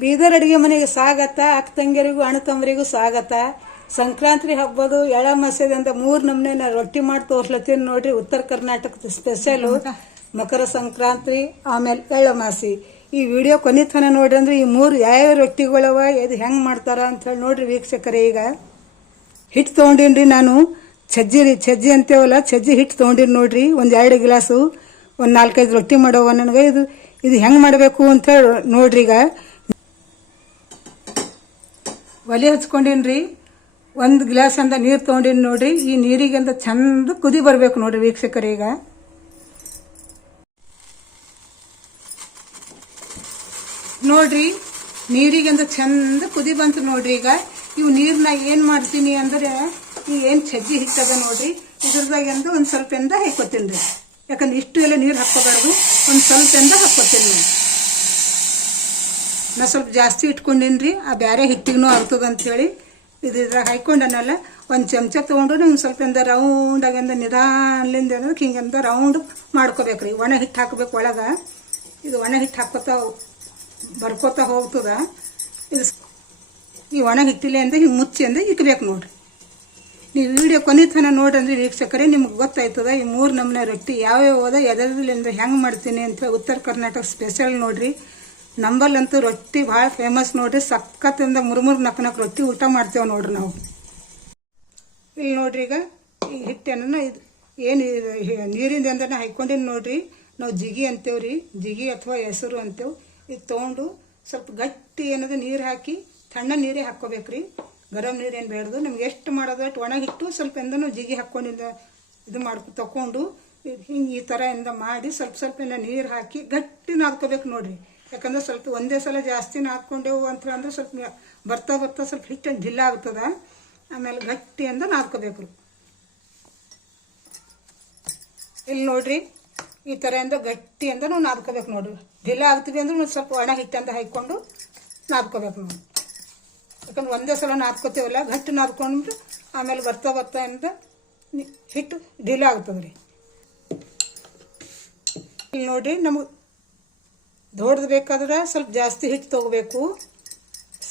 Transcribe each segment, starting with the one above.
ಬೀದರ್ ಅಡುಗೆ ಮನೆಗೆ ಸ್ವಾಗತ, ಅಕ್ಕ ತಂಗಿಯರಿಗೂ, ಅಣ್ಣ ತಮ್ಮರಿಗೂ ಸ್ವಾಗತ. ಸಂಕ್ರಾಂತಿ ಹಬ್ಬದು ಎಳ ಮಸೆದಿಂದ ಮೂರು ನಮ್ನೇನ ನಾ ರೊಟ್ಟಿ ಮಾಡಿ ತೋರ್ಸ್ಲತ್ತೀನಿ ನೋಡ್ರಿ. ಉತ್ತರ ಕರ್ನಾಟಕದ ಸ್ಪೆಷಲು ಮಕರ ಸಂಕ್ರಾಂತಿ ಆಮೇಲೆ ಎಳ್ಳಮಾಸಿ ಈ ವಿಡಿಯೋ ಕೊನೆ ತನ ನೋಡ್ರಿ ಅಂದ್ರೆ ಈ ಮೂರು ಯಾವ ರೊಟ್ಟಿಗಳವ ಇದು ಹೆಂಗೆ ಮಾಡ್ತಾರ ಅಂತ ಹೇಳಿ ನೋಡ್ರಿ ವೀಕ್ಷಕರೇ. ಈಗ ಹಿಟ್ಟು ತೊಗೊಂಡಿನ್ರಿ ನಾನು. ಸಜ್ಜಿ ರೀ ಸಜ್ಜಿ ಅಂತೇವಲ್ಲ ಸಜ್ಜಿ ಹಿಟ್ಟು ತಗೊಂಡಿನಿ ನೋಡ್ರಿ. ಒಂದು ಎರಡು ಗ್ಲಾಸು, ಒಂದು ನಾಲ್ಕೈದು ರೊಟ್ಟಿ ಮಾಡೋವ ನನಗೆ. ಇದು ಇದು ಹೆಂಗೆ ಮಾಡಬೇಕು ಅಂತ ಹೇಳಿ ನೋಡ್ರಿ ಈಗ. ಒಲೆ ಹಚ್ಕೊಂಡಿನ್ರಿ, ಒಂದು ಗ್ಲಾಸ್ ಅಂದ ನೀರು ತೊಗೊಂಡೀನಿ ನೋಡ್ರಿ, ಈ ನೀರಿಗೆ ಅಂತ ಚಂದ ಕುದಿ ಬರಬೇಕು ನೋಡ್ರಿ ವೀಕ್ಷಕರೀಗ ನೋಡ್ರಿ ನೀರಿಗೆ ಅಂತ ಚಂದ ಕುದಿ ಬಂತು ನೋಡ್ರಿ ಈಗ. ಇವು ನೀರನ್ನ ಏನ್ ಮಾಡ್ತೀನಿ ಅಂದ್ರೆ, ಈ ಏನ್ ಚಜ್ಜಿ ಹಿಟ್ಟದ ನೋಡ್ರಿ ಇದ್ರದಾಗ ಎಂದ ಒಂದ್ ಸ್ವಲ್ಪ ಎಂದ ಹಾಕೋತೀನಿ ರೀ ಯಾಕಂದ್ರೆ ಇಷ್ಟು ಎಲ್ಲ ನೀರು ಹಾಕೋಬಾರ್ದು ಒಂದ್ ಸ್ವಲ್ಪ ಎಂದ ಹಾಕೋತೀನಿ ನಾ ಸ್ವಲ್ಪ ಜಾಸ್ತಿ ಇಟ್ಕೊಂಡೀನಿ ರೀ ಆ ಬೇರೆ ಹಿಟ್ಟಿಗೂ ಆಗ್ತದೆ ಅಂತ ಹೇಳಿ ಇದು ಇದ್ರಾಗ ಹಾಯ್ಕೊಂಡನಲ್ಲ, ಒಂದು ಚಮಚ ತೊಗೊಂಡು ನೀವು ಸ್ವಲ್ಪ ಎಂದ ರೌಂಡಾಗಿಂದ ನಿಧಾನಲಿಂದ ಹಿಂಗೆಂದ ರೌಂಡ್ ಮಾಡ್ಕೋಬೇಕ್ರಿ. ಒಣ ಹಿಟ್ಟು ಹಾಕ್ಬೇಕು ಒಳಗೆ. ಇದು ಒಣ ಹಿಟ್ಟು ಹಾಕೋತಾ ಬರ್ಕೋತಾ ಹೋಗ್ತದ. ಇದು ಈ ಒಣ ಹಿಟ್ಟಿಲೆ ಅಂದ ಹಿಂಗೆ ಮುಚ್ಚಿ ಅಂದ ಇಕ್ಬೇಕು ನೋಡ್ರಿ. ನೀವು ವಿಡಿಯೋ ಕೊನೆ ತನ ನೋಡ್ರಿ ವೀಕ್ಷಕರೇ, ನಿಮ್ಗೆ ಗೊತ್ತಾಯ್ತದ ಈ ಮೂರು ನಮೂನೆ ರೊಟ್ಟಿ ಯಾವ್ಯಾವ ಹೋದ ಎದರದಿಂದ ಹೆಂಗೆ ಮಾಡ್ತೀನಿ ಅಂತ ಉತ್ತರ ಕರ್ನಾಟಕ ಸ್ಪೆಷಲ್ ನೋಡ್ರಿ. ನಂಬಲ್ಲಂತೂ ರೊಟ್ಟಿ ಭಾಳ ಫೇಮಸ್ ನೋಡ್ರಿ. ಸಖತ್ತಿಂದ ಮುರುಮುರು ನಕ್ ನಕ್ ರೊಟ್ಟಿ ಊಟ ಮಾಡ್ತೇವೆ ನೋಡ್ರಿ ನಾವು. ಇಲ್ಲಿ ನೋಡ್ರಿ ಈಗ ಈ ಹಿಟ್ಟನ್ನು ಇದು ಏನು ನೀರಿಂದ ಅಂದ್ರೆ ಹಾಕ್ಕೊಂಡಿನಿ ನೋಡ್ರಿ. ನಾವು ಜಿಗಿ ಅಂತೇವ್ರಿ ಜಿಗಿ ಅಥವಾ ಹೆಸರು ಅಂತೇವೆ. ಇದು ತೊಗೊಂಡು ಸ್ವಲ್ಪ ಗಟ್ಟಿ ಏನದು ನೀರು ಹಾಕಿ ತಣ್ಣ ನೀರೇ ಹಾಕ್ಕೋಬೇಕ್ರಿ ಗರಂ ನೀರು ಏನು ಬೇಡದು. ನಮ್ಗೆ ಎಷ್ಟು ಮಾಡೋದು ಅಷ್ಟು ಒಣಗಿಟ್ಟು ಸ್ವಲ್ಪ ಎಂದನು ಜಿಗಿ ಹಾಕ್ಕೊಂಡಿಂದ ಇದು ಮಾಡ್ಕೊ ತಗೊಂಡು ಹಿಂಗೆ ಈ ಥರ ಇಂದ ಮಾಡಿ ಸ್ವಲ್ಪ ಸ್ವಲ್ಪ ನೀರು ಹಾಕಿ ಗಟ್ಟಿ ನಾದ್ಕೋಬೇಕು ನೋಡ್ರಿ. ಯಾಕಂದ್ರೆ ಸ್ವಲ್ಪ ಒಂದೇ ಸಲ ಜಾಸ್ತಿ ನಾದ್ಕೊಂಡೆವು ಅಂತ ಅಂದ್ರೆ ಸ್ವಲ್ಪ ಬರ್ತಾ ಬರ್ತಾ ಸ್ವಲ್ಪ ಹಿಟ್ಟು ಢಿಲ್ಲ ಆಗ್ತದ. ಆಮೇಲೆ ಗಟ್ಟಿ ಅಂದ ನಾದ್ಕೋಬೇಕು. ಇಲ್ಲಿ ನೋಡ್ರಿ, ಈ ಥರ ಅಂದ್ರೆ ಗಟ್ಟಿ ಅಂದ ನಾವು ನಾದ್ಕೋಬೇಕು ನೋಡ್ರಿ. ಢಿಲ್ಲ ಆಗ್ತೀವಿ ಅಂದ್ರೆ ಸ್ವಲ್ಪ ಒಣ ಹಿಟ್ಟಂತ ಹಾಕ್ಕೊಂಡು ನಾದ್ಕೋಬೇಕು ನಾವು ಯಾಕಂದ್ರೆ ಒಂದೇ ಸಲ ನಾದ್ಕೋತೇವಲ್ಲ, ಗಟ್ಟಿ ನಾದ್ಕೊಂಡು ಆಮೇಲೆ ಬರ್ತಾ ಬರ್ತಾ ಅಂದ ಹಿಟ್ಟು ಢಿಲ ಆಗ್ತದೆ ಇಲ್ಲಿ ನೋಡ್ರಿ, ನಮಗೆ ದೊಡ್ಡದು ಬೇಕಾದ್ರೆ ಸ್ವಲ್ಪ ಜಾಸ್ತಿ ಹಿಟ್ಟು ತೊಗೋಬೇಕು.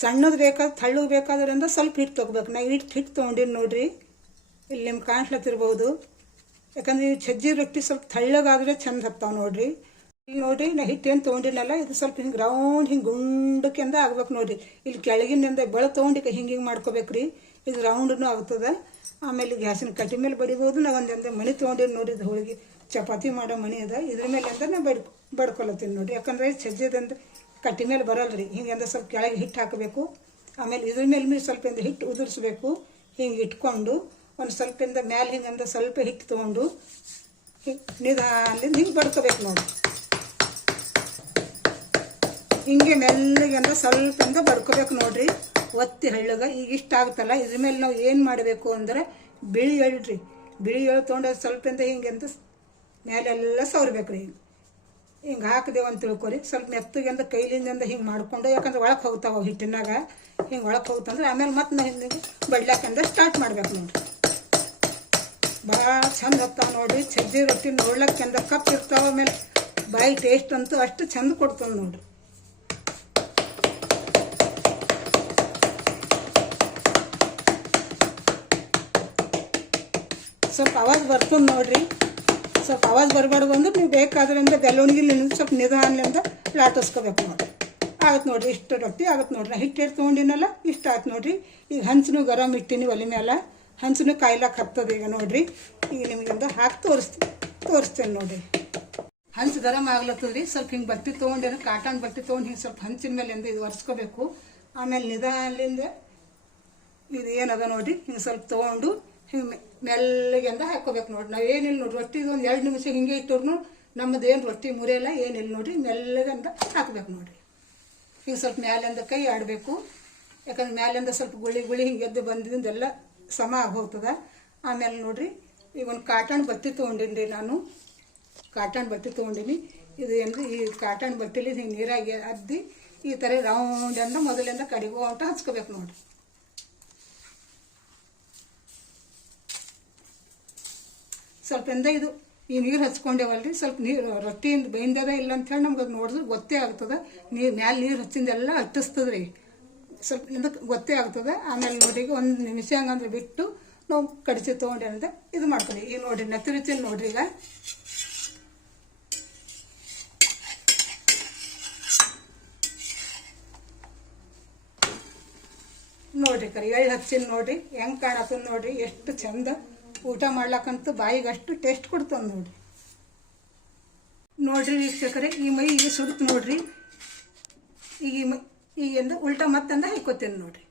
ಸಣ್ಣದು ಬೇಕಾದ್ರೆ ತಳ್ಳಗೆ ಬೇಕಾದ್ರೆ ಅಂದ್ರೆ ಸ್ವಲ್ಪ ಹಿಟ್ಟು ತೊಗೋಬೇಕು. ನಾ ಹಿಟ್ಟು ಹಿಟ್ಟು ತೊಗೊಂಡಿನಿ ನೋಡ್ರಿ. ಇಲ್ಲಿ ನಿಮ್ಗೆ ಕಾಣಿಸ್ಲತ್ತಿರ್ಬೋದು ಯಾಕಂದ್ರೆ ಈ ಸಜ್ಜಿ ರೊಟ್ಟಿ ಸ್ವಲ್ಪ ತಳ್ಳಗಾದ್ರೆ ಚಂದ ಹತ್ತಾವೆ ನೋಡ್ರಿ. ಇಲ್ಲಿ ನೋಡ್ರಿ, ನಾ ಹಿಟ್ಟೇನು ತೊಗೊಂಡಿನಲ್ಲ, ಇದು ಸ್ವಲ್ಪ ಹಿಂಗೆ ರೌಂಡ್ ಹಿಂಗೆ ಗುಂಡಕ್ಕೆಂದ ಆಗ್ಬೇಕು ನೋಡ್ರಿ. ಇಲ್ಲಿ ಕೆಳಗಿನಿಂದ ಬೆಳೆ ತೊಗೊಂಡಿಕ್ಕೆ ಹಿಂಗೆ ಹಿಂಗೆ ಮಾಡ್ಕೋಬೇಕ್ರಿ. ಇದು ರೌಂಡ್ನು ಆಗ್ತದೆ. ಆಮೇಲೆ ಗ್ಯಾಸಿನ ಕಟ್ಟಿ ಮೇಲೆ ಬಡಿಬೋದು. ನಾವು ಒಂದೊಂದು ಮಣಿ ತೊಗೊಂಡಿನಿ ಇದು ಹೋಳಿಗೆ. ಚಪಾತಿ ಮಾಡೋ ಮಣಿ ಅದ. ಇದ್ರ ಮೇಲೆ ಅಂತ ನಾ ಬಡ್ ಬಡ್ಕೊಳತ್ತೀನಿ ನೋಡಿರಿ ಯಾಕಂದರೆ ಸಜ್ಜದಂದ್ರೆ ಕಟ್ಟಿ ಮೇಲೆ ಬರಲ್ರಿ ಹಿಂಗೆ ಅಂದ್ರೆ ಸ್ವಲ್ಪ ಕೆಳಗೆ ಹಿಟ್ಟು ಹಾಕಬೇಕು. ಆಮೇಲೆ ಇದ್ರ ಮೇಲೆ ಮೇಲೆ ಸ್ವಲ್ಪ ಇಂದ ಹಿಟ್ಟು ಉದುರಿಸ್ಬೇಕು. ಹಿಂಗೆ ಇಟ್ಕೊಂಡು ಒಂದು ಸ್ವಲ್ಪ ಇಂದ ಮ್ಯಾಲೆ ಹಿಂಗೆ ಸ್ವಲ್ಪ ಹಿಟ್ಟು ತೊಗೊಂಡು ಹಿಂಗೆ ನಿಧಾನದಿಂದ ಹಿಂಗೆ ಬಡ್ಕೋಬೇಕು ನೋಡಿ. ಹಿಂಗೆ ಮೆಲ್ಲಗೆ ಅಂದ್ರೆ ಸ್ವಲ್ಪ ಇಂದ ಬಡ್ಕೋಬೇಕು ನೋಡ್ರಿ. ಒತ್ತಿ ಹಳ್ಳಗ ಈಗ ಇಷ್ಟ ಆಗುತ್ತಲ್ಲ ಇದ್ರ ಮೇಲೆ ನಾವು ಏನು ಮಾಡಬೇಕು ಅಂದ್ರೆ ಬಿಳಿ ಎಳ್ರಿ ಬಿಳಿ ಎಳ್ಳು ತೊಗೊಂಡು ಅದು ಸ್ವಲ್ಪ ಇಂದ ಹಿಂಗೆ ಅಂತ ಮೇಲೆಲ್ಲ ಸವರ್ಬೇಕು ರೀ. ಹಿಂಗೆ ಹಾಕಿದೆವು ಅಂತ ತಿಳ್ಕೊರಿ. ಸ್ವಲ್ಪ ಮೆತ್ತಗೆ ಅಂದ್ರೆ ಕೈಲಿಂದ ಹಿಂಗೆ ಮಾಡಿಕೊಂಡು, ಯಾಕಂದ್ರೆ ಒಳಗೆ ಹೋಗ್ತಾವೆ ಹಿಟ್ಟಿನಾಗ. ಹಿಂಗೆ ಒಳಗೆ ಹೋಗ್ತಂದ್ರೆ ಆಮೇಲೆ ಮತ್ತೆ ಹಿಂಗೆ ಬಡ್ಲಾಕಂದ್ರೆ ಸ್ಟಾರ್ಟ್ ಮಾಡ್ಬೇಕು ನೋಡಿರಿ. ಭಾಳ ಚಂದ ಹತ್ತಾವ ನೋಡಿರಿ. ಸಜ್ಜಿ ರೊಟ್ಟಿ ನೋಡ್ಲಕ್ಕೆ ಚಂದ ಕಪ್ ಇರ್ತಾವ, ಆಮೇಲೆ ಬಾಯಿ ಟೇಸ್ಟ್ ಅಂತೂ ಅಷ್ಟು ಚಂದ ಕೊಡ್ತದೆ ನೋಡ್ರಿ. ಸ್ವಲ್ಪ ಅವಾಗ ಬರ್ತದೆ ನೋಡ್ರಿ. ಸ್ವಲ್ಪ ಆವಾಜ್ ಬರಬಾರ್ದು ಅಂದ್ರೆ ನೀವು ಬೇಕಾದ್ರಿಂದ ಬೆಲ್ಲವಣಿಗಿಲಿಂದ ಸ್ವಲ್ಪ ನಿಧಾನದಿಂದ ಲಾಟಿಸ್ಕೋಬೇಕು ನೋಡಿ. ಆಗತ್ತೆ ನೋಡಿರಿ, ಇಷ್ಟು ರೊಟ್ಟಿ ಆಗತ್ತೆ ನೋಡ್ರಿ. ಹಿಟ್ಟು ಹಿಟ್ಟು ತೊಗೊಂಡಿನಲ್ಲ, ಇಷ್ಟ ಆಯ್ತು ನೋಡ್ರಿ. ಈಗ ಹಂಚನು ಗರಂ ಇಟ್ಟಿನಿ ಒಲೆ ಮೇಲೆ ಹಂಚನು ಕಾಯ್ಲಕ್ಕೆ ಹತ್ತದ ಈಗ ನೋಡಿರಿ. ಈಗ ನಿಮಗಿಂದ ಹಾಕಿ ತೋರಿಸ್ತೀನಿ. ತೋರಿಸ್ತೇನೆ ನೋಡ್ರಿ. ಹಂಚು ಗರಂ ಆಗ್ಲತ್ತದ್ರಿ ಸ್ವಲ್ಪ ಹಿಂಗೆ ಬಟ್ಟೆ ತೊಗೊಂಡೇನು, ಕಾಟನ್ ಬತ್ತಿ ತೊಗೊಂಡು ಹಿಂಗೆ ಸ್ವಲ್ಪ ಹಂಚಿನ ಮೇಲಿಂದ ಇದು ಒರೆಸ್ಕೋಬೇಕು. ಆಮೇಲೆ ನಿಧಾನದಿಂದ ಇದು ಏನದ ನೋಡಿರಿ, ಹಿಂಗೆ ಸ್ವಲ್ಪ ತೊಗೊಂಡು ಹಿಂಗೆ ಮೆಲ್ಲಗೆಂದ ಹಾಕೋಬೇಕು ನೋಡಿ ನಾವು ಏನಿಲ್ಲ ನೋಡ್ರಿ ರೊಟ್ಟಿ ಒಂದು ಎರಡು ನಿಮಿಷ ಹಿಂಗೆ ಇಟ್ಟರು ನಮ್ಮದು ಏನು ರೊಟ್ಟಿ ಮುರಿಯಲ್ಲ ಏನಿಲ್ಲ ನೋಡಿರಿ ಮೆಲ್ಲಗಂದ ಹಾಕ್ಬೇಕು ನೋಡಿರಿ. ಹಿಂಗೆ ಸ್ವಲ್ಪ ಮ್ಯಾಲಿಂದ ಕೈ ಆಡಬೇಕು. ಯಾಕಂದ್ರೆ ಮ್ಯಾಲಿಂದ ಸ್ವಲ್ಪ ಗುಳಿ ಗುಳಿ ಹಿಂಗೆ ಎದ್ದು ಬಂದಿದ್ದೆಲ್ಲ ಸಮ ಆಗೋಗ್ತದ. ಆಮೇಲೆ ನೋಡಿರಿ, ಈಗ ಒಂದು ಕಾಟನ್ ಬತ್ತಿ ತೊಗೊಂಡಿನಿ ನಾನು. ಕಾಟನ್ ಬತ್ತಿ ತೊಗೊಂಡಿನಿ. ಇದು ಏನ್ರಿ, ಈ ಕಾಟನ್ ಬತ್ತಿಲಿ ಹಿಂಗೆ ನೀರಾಗಿ ಅದ್ದಿ ಈ ಥರ ರೌಂಡಿಂದ ಮೊದಲಿಂದ ಕಡಿಗೋ ಅಂತ ಹಚ್ಕೋಬೇಕು ನೋಡ್ರಿ. ಸ್ವಲ್ಪ ಎಂದ ಇದು, ಈ ನೀರು ಹಚ್ಕೊಂಡೇವಲ್ರಿ? ಸ್ವಲ್ಪ ನೀರು, ರೊಟ್ಟಿಯಿಂದ ಬೈಂದದ ಇಲ್ಲ ಅಂತ ಹೇಳಿ ನಮ್ಗೆ ಅದು ನೋಡಿದ್ರೆ ಗೊತ್ತೇ ಆಗ್ತದೆ. ನೀರು ಮ್ಯಾಲೆ ನೀರು ಹಚ್ಚಿಂದೆಲ್ಲ ಅಟ್ಟಿಸ್ತದ್ರಿ. ಸ್ವಲ್ಪ ಇದಕ್ಕೆ ಗೊತ್ತೇ ಆಗ್ತದೆ. ಆಮೇಲೆ ನೋಡಿ ಒಂದು ನಿಮಿಷ ಹಂಗಂದ್ರೆ ಬಿಟ್ಟು ನಾವು ಕಡಿಸಿ ತೊಗೊಂಡೇನಂದ್ರೆ ಇದು ಮಾಡ್ಕೊಳ್ಳಿ ಈಗ ನೋಡ್ರಿ, ನೆತ್ತಿ ರುಚಿ ನೋಡ್ರಿ ಈಗ. ನೋಡ್ರಿ ಕರಿ, ಎಳ್ಳು ಹಚ್ಚಿನ ನೋಡ್ರಿ, ಹೆಂಗೆ ಕಾಣತ್ತದ ನೋಡ್ರಿ, ಎಷ್ಟು ಚಂದ. ಊಟ ಮಾಡ್ಲಕ್ಕಂತೂ ಬಾಯಿಗೆ ಅಷ್ಟು ಟೇಸ್ಟ್ ಕೊಡ್ತವೆ ನೋಡ್ರಿ. ನೋಡ್ರಿ ವೀಕ್ಷಕರೆ, ಈ ಮೈ ಈಗ ಸುಡ್ತು ನೋಡ್ರಿ. ಈಗ ಈ ಮೈ ಈಗಿಂದ ಉಲ್ಟಾ ಮತ್ತಂದ ಹಾಕೋತೀನಿ ನೋಡ್ರಿ.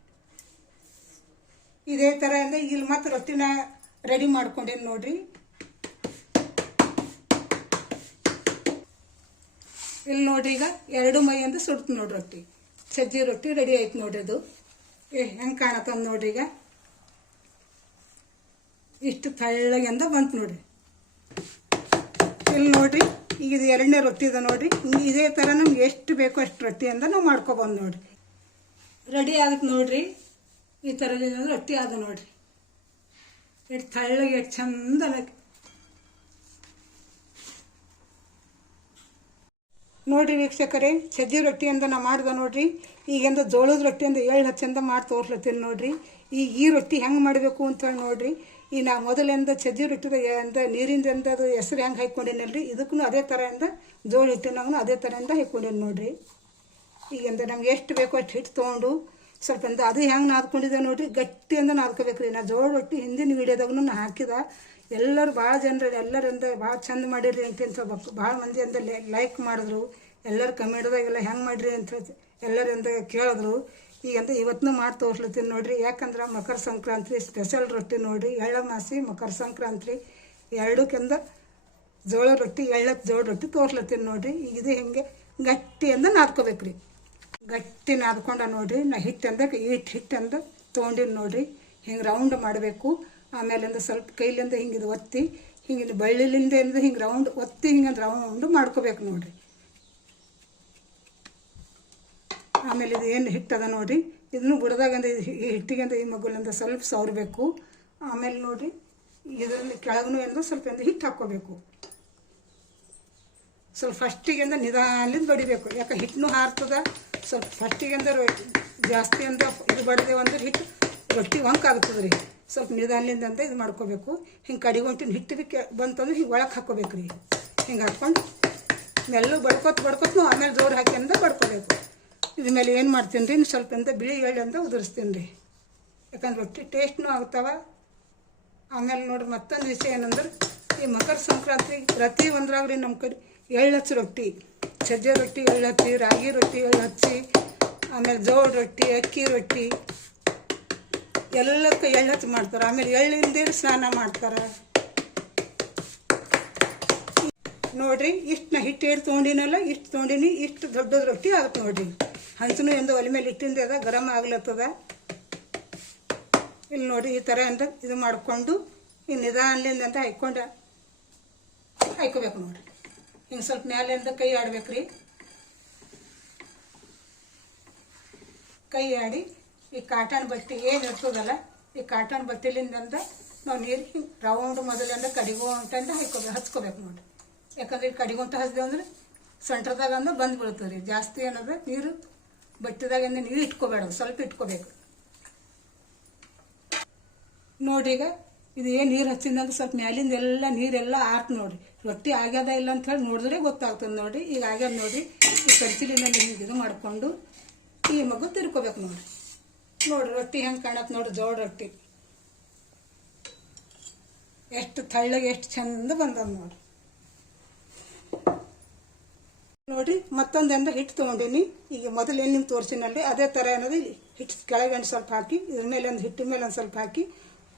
ಇದೇ ಥರ ಅಂದ್ರೆ ಇಲ್ಲಿ ಮತ್ತೆ ರೊಟ್ಟಿನ ರೆಡಿ ಮಾಡ್ಕೊಂಡೇನು ನೋಡ್ರಿ. ಇಲ್ಲಿ ನೋಡ್ರಿ ಈಗ ಎರಡು ಮೈ ಅಂತ ಸುಡ್ತು ನೋಡ್ರಿ ರೊಟ್ಟಿ. ಸಜ್ಜಿ ರೊಟ್ಟಿ ರೆಡಿ ಆಯ್ತು ನೋಡ್ರಿ ಅದು. ಏ, ಹೆಂಗೆ ಕಾಣತ್ತಂದು ನೋಡ್ರಿ ಈಗ. ಇಷ್ಟು ತೆಳ್ಳಗೆ ಬಂತು ನೋಡಿರಿ ಇಲ್ಲಿ ನೋಡಿರಿ, ಈಗ ಇದು ಎರಡನೇ ರೊಟ್ಟಿ ಇದೆ ನೋಡಿರಿ. ಇದೇ ಥರ ನಮ್ಗೆ ಎಷ್ಟು ಬೇಕೋ ಅಷ್ಟು ರೊಟ್ಟಿ ಅಂತ ನಾವು ಮಾಡ್ಕೊಬಂದು ನೋಡಿರಿ. ರೆಡಿ ಆಗುತ್ತೆ ನೋಡಿರಿ, ಈ ಥರ ರೊಟ್ಟಿ ಆದ ನೋಡಿರಿ. ಎಷ್ಟು ತೆಳ್ಳಗೆ, ಎಷ್ಟು ಚಂದ ನೋಡಿರಿ ವೀಕ್ಷಕರೇ, ಸಜ್ಜಿ ರೊಟ್ಟಿಯಿಂದ ನಾ ಮಾಡ್ದೆ ನೋಡಿರಿ. ಈಗಿಂದ ಜೋಳದ ರೊಟ್ಟಿಯಿಂದ ಏಳು ಹಚ್ಚಂದ ಮಾಡಿ ತೋರ್ಸ್ಲತ್ತೀನಿ ನೋಡಿರಿ. ಈಗ ಈ ರೊಟ್ಟಿ ಹೆಂಗೆ ಮಾಡಬೇಕು ಅಂತೇಳಿ ನೋಡ್ರಿ. ಈ ನಾ ಮೊದಲಿಂದ ಸಜ್ಜಿ ರೊಟ್ಟಿದ ಎಂದ ನೀರಿಂದ ಅದು ಹೆಸರು ಹೆಂಗೆ ಹಾಕ್ಕೊಂಡಿನಲ್ರಿ ಇದಕ್ಕೂ ಅದೇ ಥರದಿಂದ ಜೋಳ ಹಿಟ್ಟಿನಾಗೂ ಅದೇ ಥರದಿಂದ ಹಾಕ್ಕೊಂಡೇನಿ ನೋಡಿರಿ. ಈಗಿಂದ ನಮ್ಗೆ ಎಷ್ಟು ಬೇಕೋ ಅಷ್ಟು ಹಿಟ್ಟು ತೊಗೊಂಡು ಸ್ವಲ್ಪ ಅಂದ ಅದು ಹೆಂಗೆ ನಾದ್ಕೊಂಡಿದ್ದೆ ನೋಡಿರಿ. ಗಟ್ಟಿ ಅಂದ ನಾದ್ಕೋಬೇಕು ರೀ ನಾ ಜೋಳ ರೊಟ್ಟಿ ಹಿಂದಿನ ವೀಡಿಯೋದಾಗೂ ನಾ ಹಾಕಿದ. ಎಲ್ಲರೂ ಭಾಳ ಜನರು ಎಲ್ಲರಿಂದ ಭಾಳ ಚಂದ ಮಾಡಿರಿ ಅಂತ ಹೇಳ್ಬೇಕು ಭಾಳ ಮಂದಿ ಅಂದ ಲೈಕ್ ಮಾಡಿದ್ರು. ಎಲ್ಲರೂ ಕಮೆಂಟ್ದಾಗೆಲ್ಲ ಹೆಂಗೆ ಮಾಡಿರಿ ಅಂತ ಹೇಳಿ ಎಲ್ಲರಿಂದ ಕೇಳಿದ್ರು. ಈಗಂತ ಇವತ್ತು ಮಾಡಿ ತೋರ್ಸ್ಲತ್ತೀನಿ ನೋಡಿರಿ. ಯಾಕಂದ್ರೆ ಮಕರ ಸಂಕ್ರಾಂತಿ ಸ್ಪೆಷಲ್ ರೊಟ್ಟಿ ನೋಡ್ರಿ. ಎಳ್ಳಮಾಸಿ ಮಕರ ಸಂಕ್ರಾಂತಿ ಎರಡಕ್ಕಿಂದ ಜೋಳ ರೊಟ್ಟಿ, ಎಳ್ಳ ಜೋಳ ರೊಟ್ಟಿ ತೋರ್ಸ್ಲತ್ತೀನಿ ನೋಡಿರಿ. ಈಗ ಇದು ಹಿಂಗೆ ಗಟ್ಟಿಯಿಂದ ನಾದ್ಕೋಬೇಕು ರೀ ಗಟ್ಟಿ ನಾದ್ಕೊಂಡ ನೋಡ್ರಿ. ನಾ ಹಿಟ್ಟಂದ ಹಿಟ್ಟು ಹಿಟ್ಟಂದ ತೊಗೊಂಡಿನಿ ನೋಡಿರಿ. ಹಿಂಗೆ ರೌಂಡ್ ಮಾಡಬೇಕು. ಆಮೇಲಿಂದ ಸ್ವಲ್ಪ ಕೈಲಿಂದ ಹಿಂಗೆ ಇದು ಒತ್ತಿ ಹಿಂಗೆ ಬಳ್ಳಿಲಿಂದ ಹಿಂಗೆ ರೌಂಡ್ ಒತ್ತಿ ಹಿಂಗೆ ರೌಂಡ್ ಮಾಡ್ಕೋಬೇಕು ನೋಡ್ರಿ. ಆಮೇಲೆ ಇದು ಏನು ಹಿಟ್ಟದ ನೋಡಿ. ಇದನ್ನು ಬುಡದಾಗಂದ ಈ ಹಿಟ್ಟಿಗೆಂದ ಈ ಮಗುಲಿಂದ ಸ್ವಲ್ಪ ಸವರಬೇಕು. ಆಮೇಲೆ ನೋಡಿ, ಇದರಲ್ಲಿ ಕೆಳಗೂ ಎಂದು ಸ್ವಲ್ಪ ಎಂದು ಹಿಟ್ಟು ಹಾಕ್ಕೋಬೇಕು. ಸ್ವಲ್ಪ ಫಸ್ಟಿಗೆಂದ ನಿಧಾನದಿಂದ ಬಡಿಬೇಕು. ಯಾಕೆ ಹಿಟ್ಟನ್ನು ಹಾರ್ತದ? ಸ್ವಲ್ಪ ಫಸ್ಟಿಗೆಂದ ಜಾಸ್ತಿ ಅಂತ ಇದು ಬಡಿದೇವು ಅಂದ್ರೆ ಹಿಟ್ಟು ರೊಟ್ಟಿ ಹೊಂಕಾಗ್ತದೆ ರೀ ಸ್ವಲ್ಪ ನಿಧಾನದಿಂದ ಅಂತ ಇದು ಮಾಡ್ಕೋಬೇಕು. ಹಿಂಗೆ ಕಡಿಗೊಂಟಿನ ಹಿಟ್ಟಿಗೆ ಕೆ ಬಂತಂದ್ರೆ ಹಿಂಗೆ ಒಳಗೆ ಹಾಕ್ಕೋಬೇಕು ರೀ ಹಿಂಗೆ ಹಾಕ್ಕೊಂಡು ಮೆಲ್ಲು ಬಡ್ಕೊತ್ ಬಡ್ಕೊತ್ ಆಮೇಲೆ ಜೋರು ಹಾಕಿ ಅಂದ ಬಡ್ಕೋಬೇಕು. ಇದ್ರ ಮೇಲೆ ಏನು ಮಾಡ್ತೀನಿ ರೀ ಸ್ವಲ್ಪ ಅಂತ ಬಿಳಿ ಎಳ್ಳು ಅಂತ ಉದುರಿಸ್ತೀನಿ ರೀ ಯಾಕಂದ್ರೆ ರೊಟ್ಟಿ ಟೇಸ್ಟ್ನೂ ಆಗ್ತಾವೆ. ಆಮೇಲೆ ನೋಡ್ರಿ ಮತ್ತೊಂದು ವಿಷಯ ಏನಂದ್ರೆ, ಈ ಮಕರ ಸಂಕ್ರಾಂತಿ ಪ್ರತಿ ಒಂದ್ರಾಗ ರೀ ನಮ್ಮ ಕಡೆ ಎಳ್ಳು ಹಚ್ಚಿ ರೊಟ್ಟಿ. ಸಜ್ಜೆ ರೊಟ್ಟಿ ಎಳ್ಳು ಹಚ್ಚಿ, ರಾಗಿ ರೊಟ್ಟಿ ಎಳ್ಳು ಹಚ್ಚಿ, ಆಮೇಲೆ ಜೋಳ ರೊಟ್ಟಿ, ಅಕ್ಕಿ ರೊಟ್ಟಿ, ಎಲ್ಲಕ್ಕೂ ಎಳ್ಳು ಹಚ್ಚಿ ಮಾಡ್ತಾರೆ. ಆಮೇಲೆ ಎಳ್ಳಿಂದೇ ಸ್ನಾನ ಮಾಡ್ತಾರೆ. ನೋಡ್ರಿ, ಇಷ್ಟು ನಾ ಹಿಟ್ಟು ಏಟ್ ತೊಗೊಂಡಿನಲ್ಲ, ಇಷ್ಟು ತೊಗೊಂಡಿನಿ, ಇಷ್ಟು ದೊಡ್ಡದ ರೊಟ್ಟಿ ಆಗುತ್ತೆ ನೋಡ್ರಿ. ಹಂಚನು ಎಂದು ಒಲೆ ಮೇಲೆ ಇಟ್ಟಿಂದ ಅದ, ಗರಂ ಆಗ್ಲತ್ತದ. ಇಲ್ಲಿ ನೋಡಿ ಈ ಥರ ಅಂತ ಇದು ಮಾಡಿಕೊಂಡು ಈ ನಿಧಾನಲಿಂದ ಅಂತ ಹಾಯ್ಕೊಂಡು, ಹಾಯ್ಕೋಬೇಕು ನೋಡ್ರಿ ಹಿಂಗೆ ಸ್ವಲ್ಪ ಮ್ಯಾಲಿಂದ ಕೈ ಆಡ್ಬೇಕ್ರಿ. ಕೈ ಆಡಿ ಈ ಕಾಟನ್ ಬಟ್ಟೆ ಏನು ಇರ್ತದಲ್ಲ, ಈ ಕಾಟನ್ ಬಟ್ಟೆಲಿಂದ ನಾವು ನೀರು ಹಿಂಗೆ ರೌಂಡ್ ಮೊದಲಿಂದ ಕಡಿಗೋ ಅಂತಂದು ಹಾಯ್ಕೋಬೇಕು ಹಚ್ಕೋಬೇಕು ನೋಡ್ರಿ ಯಾಕಂದ್ರೆ ಈ ಅಂತ ಹಚ್ದೇವು ಅಂದ್ರೆ ಸೆಂಟ್ರದಾಗ ಅಂದ್ರೆ ಬಂದು ಬೀಳ್ತದೆ ರೀ. ಜಾಸ್ತಿ ಏನಂದ್ರೆ ನೀರು ಬಟ್ಟೆದಾಗಿಂದ ನೀರು ಇಟ್ಕೋಬೇಡ ಸ್ವಲ್ಪ ಇಟ್ಕೋಬೇಕು. ನೋಡ್ರಿ ಇದು ಏನು ನೀರು ಹಚ್ಚಿದಂದ್ರೆ ಸ್ವಲ್ಪ ಮ್ಯಾಲಿಂದ ಎಲ್ಲ ನೀರೆಲ್ಲ ಆರ್ತ್ ನೋಡ್ರಿ. ರೊಟ್ಟಿ ಆಗ್ಯದ ಇಲ್ಲ ಅಂತ ಹೇಳಿ ನೋಡಿದ್ರೆ ಗೊತ್ತಾಗ್ತದೆ ನೋಡ್ರಿ. ಈಗ ಆಗ್ಯದ ನೋಡ್ರಿ, ಈ ಪರಿಚಿಲಿನಲ್ಲಿ ಹಿಂಗೆ ಇದು ಮಾಡಿಕೊಂಡು ಈ ಮಗು ತಿರ್ಕೋಬೇಕು ನೋಡ್ರಿ. ನೋಡ್ರಿ ರೊಟ್ಟಿ ಹೆಂಗೆ ಕಾಣತ್ತೆ ನೋಡ್ರಿ, ಜೋಳ ರೊಟ್ಟಿ. ಎಷ್ಟು ತಳ್ಳಗೆ, ಎಷ್ಟು ಚಂದ ಬಂದದ ನೋಡ್ರಿ. ನೋಡಿ ಮತ್ತೊಂದಿಂದ ಹಿಟ್ಟು ತೊಗೊಂಡೀನಿ. ಈಗ ಮೊದಲು ಏನು ನಿಮ್ಗೆ ತೋರಿಸಿನಲ್ಲಿ, ಅದೇ ಥರ ಅನ್ನೋದು ಹಿಟ್ಟು ಕೆಳಗೆ ಒಂದು ಸ್ವಲ್ಪ ಹಾಕಿ, ಇದ್ರ ಮೇಲೆ ಒಂದು ಹಿಟ್ಟಿನ ಮೇಲೆ ಒಂದು ಸ್ವಲ್ಪ ಹಾಕಿ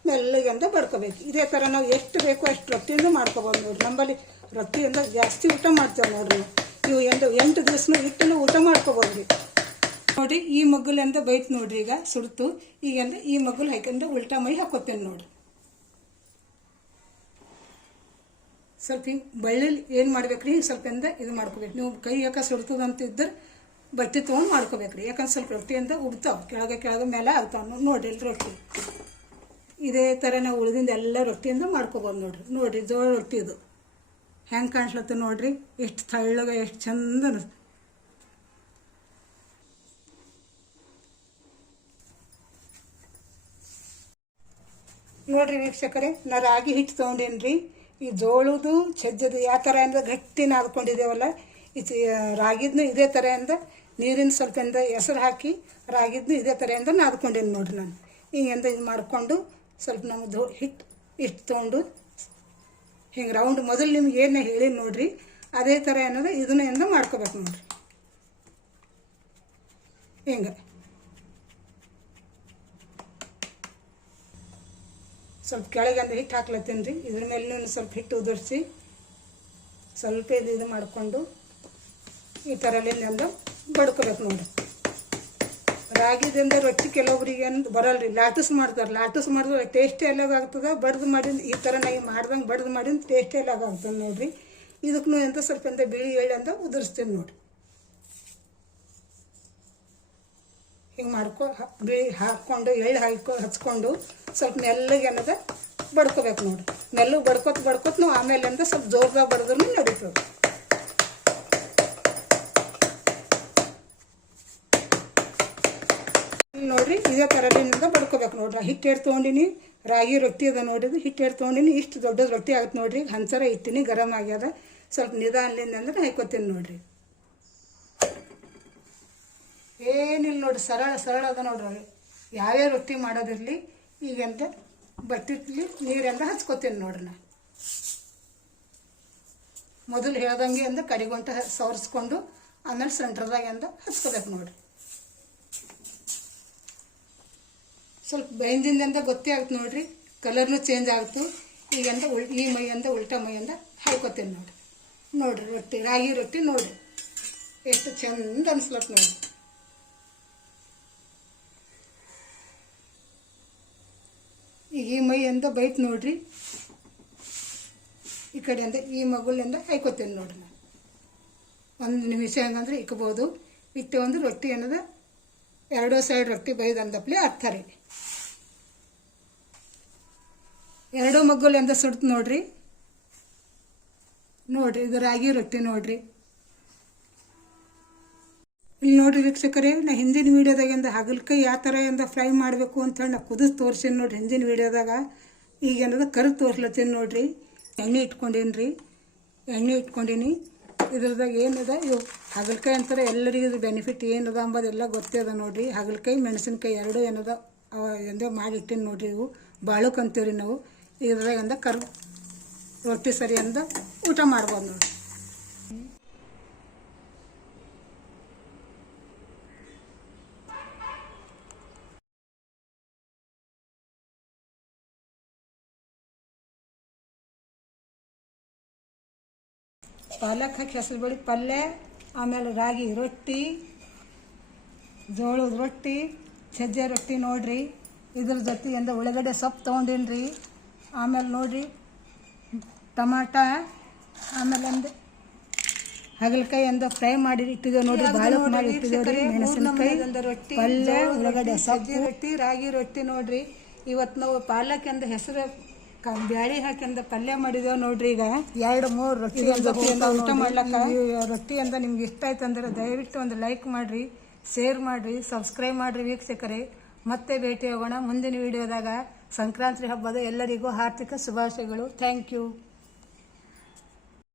ಮೆಲ್ಲಗೆಂದ ಬಡ್ಕೋಬೇಕು. ಇದೇ ಥರ ನಾವು ಎಷ್ಟು ಬೇಕೋ ಅಷ್ಟು ರೊಟ್ಟಿಯಿಂದ ಮಾಡ್ಕೋಬೋದು ನೋಡ್ರಿ. ನಮ್ಮಲ್ಲಿ ರೊಟ್ಟಿಯಿಂದ ಜಾಸ್ತಿ ಊಟ ಮಾಡ್ತೇವೆ ನೋಡ್ರಿ. ನಾವು. ನೀವು ಎಂಟು ದಿವಸನೂ ಹಿಟ್ಟನ್ನು ಊಟ ಮಾಡ್ಕೋಬೋದು ರೀ. ನೋಡಿ, ಈ ಮಗ್ಗಲಿಂದ ಬೈತು ನೋಡ್ರಿ ಈಗ, ಸುಡ್ತು. ಈಗೆಂದ ಈ ಮಗ್ಗಲು ಹಾಕೊಂಡು ಉಲ್ಟಾ ಮೈ ಹಾಕೋತೇನೆ ನೋಡ್ರಿ. ಸ್ವಲ್ಪ ಹಿಂಗೆ ಬಳ್ಳಿಲಿ ಏನು ಮಾಡ್ಬೇಕು ರೀ ಸ್ವಲ್ಪ ಎಂದ ಇದು ಮಾಡ್ಕೋಬೇಕು ನೀವು ಕೈ ಯಾಕೆ ಸುಡ್ತದ ಅಂತ ಇದ್ದರೆ ಬಟ್ಟೆ ತೊಗೊಂಡು ಮಾಡ್ಕೋಬೇಕು ರೀ ಯಾಕಂದ್ರೆ ಸ್ವಲ್ಪ ರೊಟ್ಟಿಯಿಂದ ಉಡ್ತಾವೆ ಕೆಳಗೆ ಕೆಳಗೆ ಮೇಲೆ ಆಗ್ತಾವೆ ನೋಡಿ ರೊಟ್ಟಿ. ಇದೇ ಥರ ನಾವು ಉಳಿದಿಂದ ಎಲ್ಲ ರೊಟ್ಟಿಯಿಂದ ಮಾಡ್ಕೋಬೋದು ನೋಡ್ರಿ. ನೋಡ್ರಿ, ಜೋಳ ರೊಟ್ಟಿ ಇದು. ಹೆಂಗೆ ಕಾಣಿಸ್ಲತ್ತ ನೋಡ್ರಿ? ಎಷ್ಟು ತಳ್ಳಗ, ಎಷ್ಟು ಚಂದ ನೋಡ್ರಿ ವೀಕ್ಷಕರೇ, ನಾ ರಾಗಿ ಹಿಟ್ಟು ತೊಗೊಂಡೇನ್ರಿ. ಈ ಜೋಳದು ಸಜ್ಜದು ಯಾವ ಥರ ಅಂದರೆ ಗಟ್ಟಿ ನಾದ್ಕೊಂಡಿದ್ದೇವಲ್ಲ ಚ- ರಾಗಿದ್ನು ಇದೇ ಥರ ಅಂದ ನೀರಿನ ಸ್ವಲ್ಪ ಅಂದ ಹೆಸರು ಹಾಕಿ ರಾಗಿದ್ನು ಇದೇ ಥರ ಅಂದ್ರೆ ನಾದ್ಕೊಂಡೇನಿ ನೋಡಿರಿ ನಾನು. ಹಿಂಗೆಂದ ಇದು ಮಾಡಿಕೊಂಡು ಸ್ವಲ್ಪ ನಮ್ಮದು ದೋ ಹಿಟ್ಟು ಇಷ್ಟು ತೊಗೊಂಡು ಹಿಂಗೆ ರೌಂಡ್ ಮೊದಲು ನಿಮ್ಗೆ ಏನು ಹೇಳಿ ನೋಡ್ರಿ, ಅದೇ ಥರ ಏನದ ಇದನ್ನ ಎಂದ ಮಾಡ್ಕೋಬೇಕು ನೋಡ್ರಿ. ಹಿಂಗೆ. ಸ್ವಲ್ಪ ಕೆಳಗಂದು ಹಿಟ್ಟು ಹಾಕ್ಲತ್ತೀನಿ ರೀ. ಇದ್ರ ಮೇಲೂ ಸ್ವಲ್ಪ ಹಿಟ್ಟು ಉದುರಿಸಿ ಸ್ವಲ್ಪ ಇದು ಇದು ಮಾಡಿಕೊಂಡು ಈ ಥರ ಒಂದು ಬಡ್ಕೊಬೇಕು ನೋಡಿ ರಾಗಿದಿಂದ ರೊಟ್ಟಿ ಕೆಲವೊಬ್ರಿಗೆ ಏನು ಬರಲ್ಲ ರೀ ಲಾಟಸ್ ಮಾಡ್ತಾರೆ. ಲಾಟಸ್ ಮಾಡಿದ್ರೆ ಟೇಸ್ಟ್ ಎಲ್ಲಾಗ್ತದೆ ಬಡ್ದು ಮಾಡಿ ಈ ಥರ ನಾ ಮಾಡ್ದಂಗೆ ಬಡ್ದು ಮಾಡಿದ ಟೇಸ್ಟ್ ಎಲ್ಲಾಗ್ತದೆ ನೋಡಿರಿ. ಇದಕ್ಕೂ ಎಂತ ಸ್ವಲ್ಪ ಎಂತ ಬಿಳಿ ಎಳ್ಳು ಅಂತ ಉದುರಿಸ್ತೀನಿ ನೋಡ್ರಿ. ಹಿಂಗೆ ಮಾಡ್ಕೊ ಬಿಳಿ ಹಾಕ್ಕೊಂಡು, ಎಳ್ಳು ಹಾಕೊ, ಹಚ್ಕೊಂಡು ಸ್ವಲ್ಪ ನೆಲ್ಲಿಗೆ ಏನದೆ ಬಡ್ಕೋಬೇಕು ನೋಡಿ. ನೆಲ್ಲು ಬಡ್ಕೊತ ಬಡ್ಕೊತ ನಾವು ಆಮೇಲೆ ಅಂದ್ರೆ ಸ್ವಲ್ಪ ಜೋರ್ದಾಗ ಬಡಿದ್ರು ನಡೀತದೆ. ನೋಡಿರಿ, ಇದೇ ಥರದಿಂದ ಬಡ್ಕೋಬೇಕು ನೋಡ್ರಿ. ಹಿಟ್ಟು ಹಿಟ್ಟು ತೊಗೊಂಡಿನಿ, ರಾಗಿ ರೊಟ್ಟಿ ಅದ ನೋಡಿದ್ದು ಹಿಟ್ಟು ಹಿಟ್ಟು ತೊಗೊಂಡಿನಿ, ಇಷ್ಟು ದೊಡ್ಡದು ರೊಟ್ಟಿ ಆಗುತ್ತೆ ನೋಡ್ರಿ. ಹಂಚರ ಇಟ್ಟಿನಿ, ಗರಮ್ ಆಗ್ಯದ. ಸ್ವಲ್ಪ ನಿಧಾನದಿಂದ ಅಂದ್ರೆ ಹಾಕೋತೀನಿ ನೋಡ್ರಿ. ಏನಿಲ್ಲ ನೋಡ್ರಿ, ಸರಳ ಸರಳ ಅದ ನೋಡ್ರಿ ಯಾವ್ಯಾವ ರೊಟ್ಟಿ ಮಾಡೋದಿರಲಿ, ಈಗಂತ ಬಟ್ಟಿಟ್ಲಿ ನೀರೆಂದ ಹಚ್ಕೋತೀನಿ ನೋಡ್ರಿ ನಾ. ಮೊದಲು ಹೇಳ್ದಂಗೆ ಅಂದ ಕಡಿಗೊಂಟ ಸವರ್ಸ್ಕೊಂಡು, ಆಮೇಲೆ ಸೆಂಟ್ರದಾಗ ಅಂದ ಹಚ್ಕೋಬೇಕು ನೋಡ್ರಿ. ಸ್ವಲ್ಪ ಬೈಂದಿಂದ ಗೊತ್ತೇ ಆಗುತ್ತೆ ನೋಡ್ರಿ, ಕಲರ್ನು ಚೇಂಜ್ ಆಗುತ್ತೆ. ಈಗಂದ ಉಲ್, ಈ ಮೈಯಿಂದ ಉಲ್ಟಾ ಮೈಯಿಂದ ಹಾಕೋತೀನಿ ನೋಡ್ರಿ. ನೋಡ್ರಿ ರೊಟ್ಟಿ, ರಾಗಿ ರೊಟ್ಟಿ ನೋಡ್ರಿ. ಎಷ್ಟು ಚಂದ ಅನ್ಸ್ಲತ್ ನೋಡ್ರಿ. ಈಗ ಈ ಮೈಯಿಂದ ಬೈಟ್ ನೋಡ್ರಿ. ಈ ಕಡೆಯಿಂದ ಈ ಮಗುಲಿಂದ ಹಾಯ್ಕೋತೀನಿ ನೋಡ್ರಿ ನಾನು. ಒಂದು ನಿಮಿಷ ಹೆಂಗಂದ್ರೆ ಇಕ್ಬೋದು. ಇಟ್ಟು ಒಂದು ರೊಟ್ಟಿ ಅನ್ನೋದು ಎರಡೂ ಸೈಡ್ ರೊಟ್ಟಿ ಬೈದಂದಪ್ಲೆ ಹತ್ತಾರೆ ಎರಡೂ ಮಗ್ಗುಲಿಂದ ಸುಡ್ತು ನೋಡ್ರಿ. ನೋಡ್ರಿ, ಇದು ರಾಗಿ ರೊಟ್ಟಿ ನೋಡ್ರಿ. ಇಲ್ಲಿ ನೋಡ್ರಿ ವೀಕ್ಷಕರೇ ನಾ ಹಿಂದಿನ ವೀಡಿಯೋದಾಗಿಂದ ಹಾಗಲಕಾಯಿ ಯಾವ ಥರ ಎಂದ ಫ್ರೈ ಮಾಡಬೇಕು ಅಂತೇಳಿ ನಾ ಕುದಿಸ್ ತೋರ್ಸೀನಿ ನೋಡಿರಿ ಹಿಂದಿನ ವೀಡಿಯೋದಾಗ. ಈಗ ಏನದ ಕರ್ದು ತೋರಿಸ್ಲತ್ತೀನಿ ನೋಡಿರಿ. ಎಣ್ಣೆ ಇಟ್ಕೊಂಡೀನಿ ರೀ ಎಣ್ಣೆ ಇಟ್ಕೊಂಡೀನಿ. ಇದ್ರದಾಗ ಏನಿದೆ? ಇವು ಹಾಗಲಕಾಯಿ ಅಂತಾರೆ, ಎಲ್ಲರಿಗೂ ಇದು ಬೆನಿಫಿಟ್ ಏನದ ಅಂಬೋದೆಲ್ಲ ಗೊತ್ತೇ ಅದ ನೋಡ್ರಿ. ಹಾಗಲಕಾಯಿ ಮೆಣಸಿನ್ಕಾಯಿ ಎರಡು ಏನದ ಎಂದೇ ಮಾಡಿ ಇಟ್ಟೀನಿ ನೋಡ್ರಿ ಇವು. ಬಾಳುಕ್ ಅಂತೀವಿ ನಾವು. ಇದ್ರದಾಗ ಅಂದ ಕರ್ ರೊಟ್ಟಿ ಸರಿ ಅಂದ ಊಟ ಮಾಡ್ಬೋದು ನೋಡ್ರಿ. ಪಾಲಕ್ ಹಾಕಿ ಹೆಸರು ಬೇಳೆ ಪಲ್ಯ ಆಮೇಲೆ ರಾಗಿ ರೊಟ್ಟಿ ಜೋಳದ ರೊಟ್ಟಿ ಸಜ್ಜೆ ರೊಟ್ಟಿ ನೋಡ್ರಿ. ಇದ್ರ ಜೊತೆಯಿಂದ ಉಳ್ಳಾಗಡ್ಡೆ ಸೊಪ್ಪು ತೊಗೊಂಡಿನಿ ರೀ ಆಮೇಲೆ ನೋಡಿರಿ ಟಮಾಟ ಆಮೇಲೆ ಅಂದ ಹಗಲಕಾಯಿ ಅಂದ ಫ್ರೈ ಮಾಡಿ ಇಟ್ಟಿದ್ದೇವೆ ನೋಡ್ರಿ. ಬಾಳೆ ಮಾಡಿ ಇಟ್ಟಿದ್ದೇವೆ ಮೆಣಸಿನಕಾಯಿ ರೊಟ್ಟಿ ಪಲ್ಯ ಉಳ್ಳಾಗಡ್ಡೆ ಸಜ್ಜೆ ರೊಟ್ಟಿ ರಾಗಿ ರೊಟ್ಟಿ ನೋಡ್ರಿ. ಇವತ್ತು ನಾವು ಪಾಲಕ್ ಎಂದ ಹೆಸರು ಕ ಬ್ಯಾಳಿ ಹಾಕಿಂದ ಪಲ್ಯ ಮಾಡಿದೇವ್ ನೋಡ್ರಿ ಈಗ. ಎರಡು ಮೂರು ರೊಟ್ಟಿ ಅಂತ ಊಟ ಮಾಡ್ಲಕ್ಕ? ರೊಟ್ಟಿ ಅಂತ ನಿಮ್ಗೆ ಇಷ್ಟ ಆಯ್ತು ಅಂದ್ರೆ ದಯವಿಟ್ಟು ಒಂದು ಲೈಕ್ ಮಾಡಿರಿ ಶೇರ್ ಮಾಡಿರಿ ಸಬ್ಸ್ಕ್ರೈಬ್ ಮಾಡಿರಿ ವೀಕ್ಷಕರೇ. ಮತ್ತೆ ಭೇಟಿ ಆಗೋಣ ಮುಂದಿನ ವಿಡಿಯೋದಾಗ ಸಂಕ್ರಾಂತಿ ಹಬ್ಬದ ಎಲ್ಲರಿಗೂ ಆರ್ಥಿಕ ಶುಭಾಶಯಗಳು. Thank you